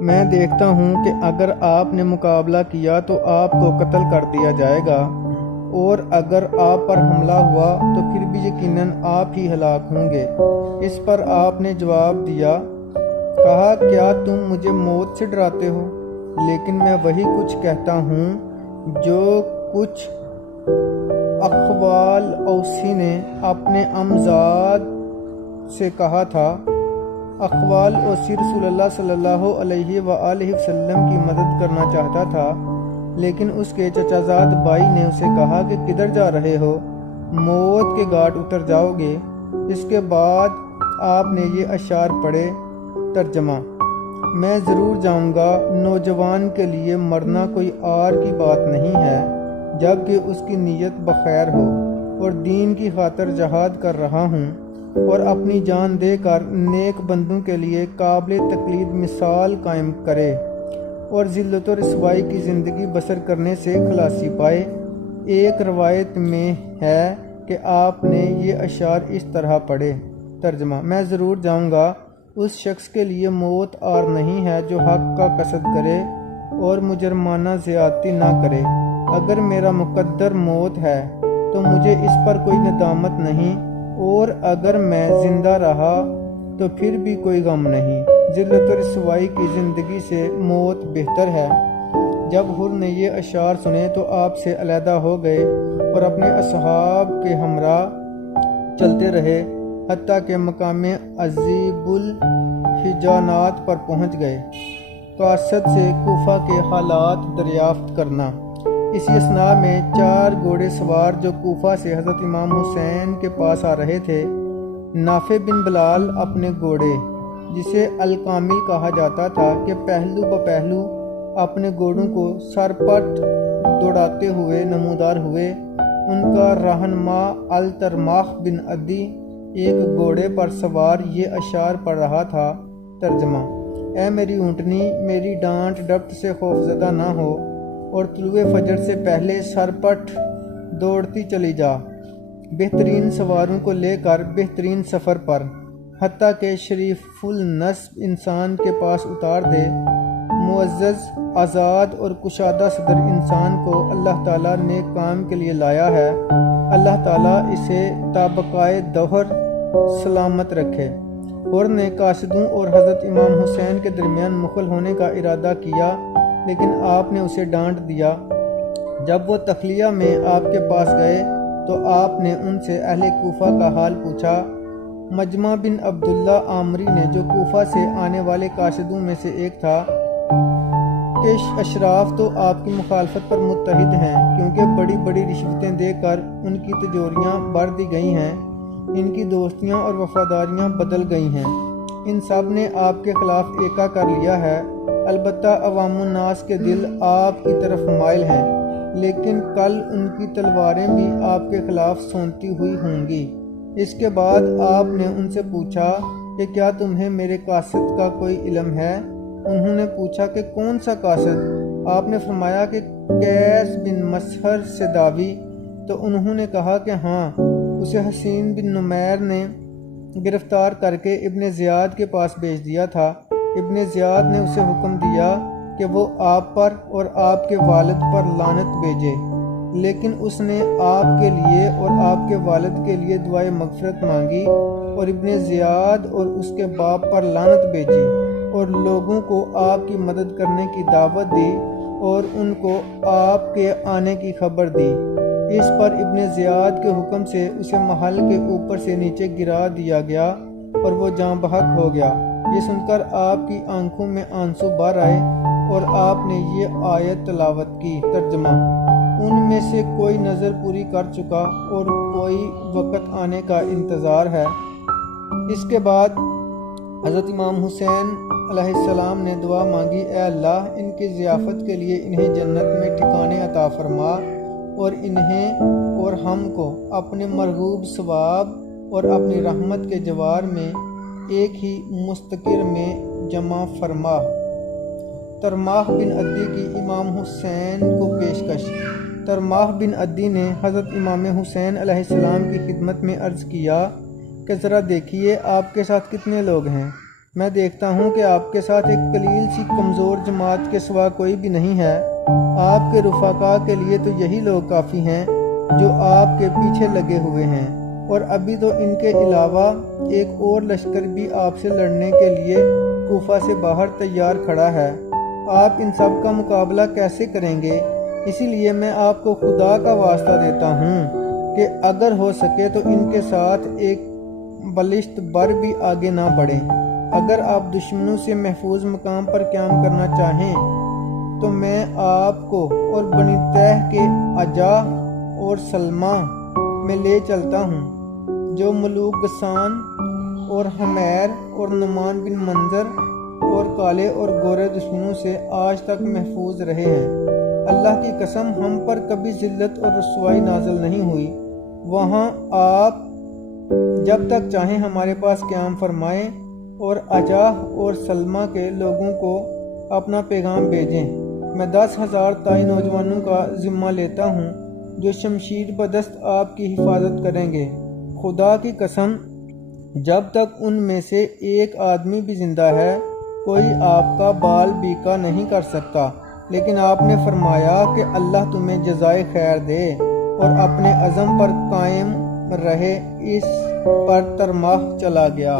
میں دیکھتا ہوں کہ اگر آپ نے مقابلہ کیا تو آپ کو قتل کر دیا جائے گا، اور اگر آپ پر حملہ ہوا تو پھر بھی یقیناً آپ ہی ہلاک ہوں گے۔ اس پر آپ نے جواب دیا، کہا، کیا تم مجھے موت سے ڈراتے ہو؟ لیکن میں وہی کچھ کہتا ہوں جو کچھ اخوال اوسی نے اپنے امزاد سے کہا تھا۔ اخوال اوسی رسول اللہ صلی اللہ علیہ وآلہ وسلم کی مدد کرنا چاہتا تھا، لیکن اس کے چچا زاد بھائی نے اسے کہا کہ کدھر جا رہے ہو؟ موت کے گھاٹ اتر جاؤ گے۔ اس کے بعد آپ نے یہ اشعار پڑھے۔ ترجمہ: میں ضرور جاؤں گا، نوجوان کے لیے مرنا کوئی عار کی بات نہیں ہے، جبکہ اس کی نیت بخیر ہو اور دین کی خاطر جہاد کر رہا ہوں، اور اپنی جان دے کر نیک بندوں کے لیے قابل تقلید مثال قائم کرے اور ذلت و رسوائی کی زندگی بسر کرنے سے خلاصی پائے۔ ایک روایت میں ہے کہ آپ نے یہ اشعار اس طرح پڑھے۔ ترجمہ: میں ضرور جاؤں گا، اس شخص کے لیے موت عار نہیں ہے جو حق کا قصد کرے اور مجرمانہ زیادتی نہ کرے۔ اگر میرا مقدر موت ہے تو مجھے اس پر کوئی ندامت نہیں، اور اگر میں زندہ رہا تو پھر بھی کوئی غم نہیں۔ ذلت و رسوائی کی زندگی سے موت بہتر ہے۔ جب حر نے یہ اشعار سنے تو آپ سے علیحدہ ہو گئے اور اپنے اصحاب کے ہمراہ چلتے رہے، حتیٰ کہ مقام عذیب الحجانات پر پہنچ گئے۔ قاصد سے کوفہ کے حالات دریافت کرنا۔ اسی اثناء میں 4 گھوڑے سوار جو کوفہ سے حضرت امام حسین کے پاس آ رہے تھے، نافع بن بلال اپنے گھوڑے، جسے الکامل کہا جاتا تھا، کہ پہلو بپہلو اپنے گھوڑوں کو سرپٹ دوڑاتے ہوئے نمودار ہوئے۔ ان کا رہنما الترماخ بن عدی ایک گھوڑے پر سوار یہ اشعار پڑھ رہا تھا۔ ترجمہ: اے میری اونٹنی، میری ڈانٹ ڈپٹ سے خوفزدہ نہ ہو اور طلوع فجر سے پہلے سرپٹ دوڑتی چلی جا، بہترین سواروں کو لے کر بہترین سفر پر، حتیٰ کہ شریف النسب انسان کے پاس اتار دے۔ معزز، آزاد اور کشادہ صدر انسان کو اللہ تعالیٰ نے کام کے لیے لایا ہے۔ اللہ تعالیٰ اسے تا بقائے دہر سلامت رکھے۔ حر نے قاصدوں اور حضرت امام حسین کے درمیان مخل ہونے کا ارادہ کیا، لیکن آپ نے اسے ڈانٹ دیا۔ جب وہ تخلیہ میں آپ کے پاس گئے تو آپ نے ان سے اہل کوفہ کا حال پوچھا۔ مجمع بن عبداللہ عامری نے، جو کوفہ سے آنے والے قاصدوں میں سے ایک تھا، کہ اشراف تو آپ کی مخالفت پر متحد ہیں، کیونکہ بڑی بڑی رشوتیں دے کر ان کی تجوریاں بڑھ دی گئی ہیں، ان کی دوستیاں اور وفاداریاں بدل گئی ہیں، ان سب نے آپ کے خلاف ایکا کر لیا ہے۔ البتہ عوام الناس کے دل آپ کی طرف مائل ہیں، لیکن کل ان کی تلواریں بھی آپ کے خلاف سونتی ہوئی ہوں گی۔ اس کے بعد آپ نے ان سے پوچھا کہ کیا تمہیں میرے قاصد کا کوئی علم ہے؟ انہوں نے پوچھا کہ کون سا قاصد؟ آپ نے فرمایا کہ قیس بن مسہر سداوی۔ تو انہوں نے کہا کہ ہاں، اسے حسین بن نمیر نے گرفتار کر کے ابن زیاد کے پاس بھیج دیا تھا۔ ابن زیاد نے اسے حکم دیا کہ وہ آپ پر اور آپ کے والد پر لعنت بھیجے، لیکن اس نے آپ کے لیے اور آپ کے والد کے لیے دعائے مغفرت مانگی اور ابن زیاد اور اس کے باپ پر لعنت بھیجی، اور لوگوں کو آپ کی مدد کرنے کی دعوت دی اور ان کو آپ کے آنے کی خبر دی۔ اس پر ابن زیاد کے حکم سے اسے محل کے اوپر سے نیچے گرا دیا گیا اور وہ جاں بحق ہو گیا۔ یہ سن کر آپ کی آنکھوں میں آنسو بھر آئے اور آپ نے یہ آیت تلاوت کی۔ ترجمہ: ان میں سے کوئی نظر پوری کر چکا اور کوئی وقت آنے کا انتظار ہے۔ اس کے بعد حضرت امام حسین علیہ السلام نے دعا مانگی، اے اللہ، ان کی ضیافت کے لیے انہیں جنت میں ٹھکانے عطا فرما اور انہیں اور ہم کو اپنے مرغوب ثواب اور اپنی رحمت کے جوار میں ایک ہی مستقر میں جمع فرما۔ ترماح بن عدی کی امام حسین کو پیشکش۔ ترماح بن عدی نے حضرت امام حسین علیہ السلام کی خدمت میں عرض کیا کہ ذرا دیکھیے آپ کے ساتھ کتنے لوگ ہیں۔ میں دیکھتا ہوں کہ آپ کے ساتھ ایک قلیل سی کمزور جماعت کے سوا کوئی بھی نہیں ہے۔ آپ کے رفقا کے لیے تو یہی لوگ کافی ہیں جو آپ کے پیچھے لگے ہوئے ہیں، اور ابھی تو ان کے علاوہ ایک اور لشکر بھی آپ سے لڑنے کے لیے کوفہ سے باہر تیار کھڑا ہے۔ آپ ان سب کا مقابلہ کیسے کریں گے؟ اسی لیے میں آپ کو خدا کا واسطہ دیتا ہوں کہ اگر ہو سکے تو ان کے ساتھ ایک بلشت بر بھی آگے نہ بڑھیں۔ اگر آپ دشمنوں سے محفوظ مقام پر قیام کرنا چاہیں تو میں آپ کو اور بنی تیہ کے عجا اور سلمہ میں لے چلتا ہوں، جو ملوک غسان اور حمیر اور نعمان بن منظر اور کالے اور گورے دشمنوں سے آج تک محفوظ رہے ہیں۔ اللہ کی قسم ہم پر کبھی ذلت اور رسوائی نازل نہیں ہوئی۔ وہاں آپ جب تک چاہیں ہمارے پاس قیام فرمائیں اور عجاہ اور سلمہ کے لوگوں کو اپنا پیغام بھیجیں۔ میں 10,000 تائی نوجوانوں کا ذمہ لیتا ہوں جو شمشیر بدست آپ کی حفاظت کریں گے۔ خدا کی قسم جب تک ان میں سے ایک آدمی بھی زندہ ہے کوئی آپ کا بال بیکا نہیں کر سکتا، لیکن آپ نے فرمایا کہ اللہ تمہیں جزائے خیر دے، اور اپنے عزم پر قائم رہے، اس پر ترماہ چلا گیا۔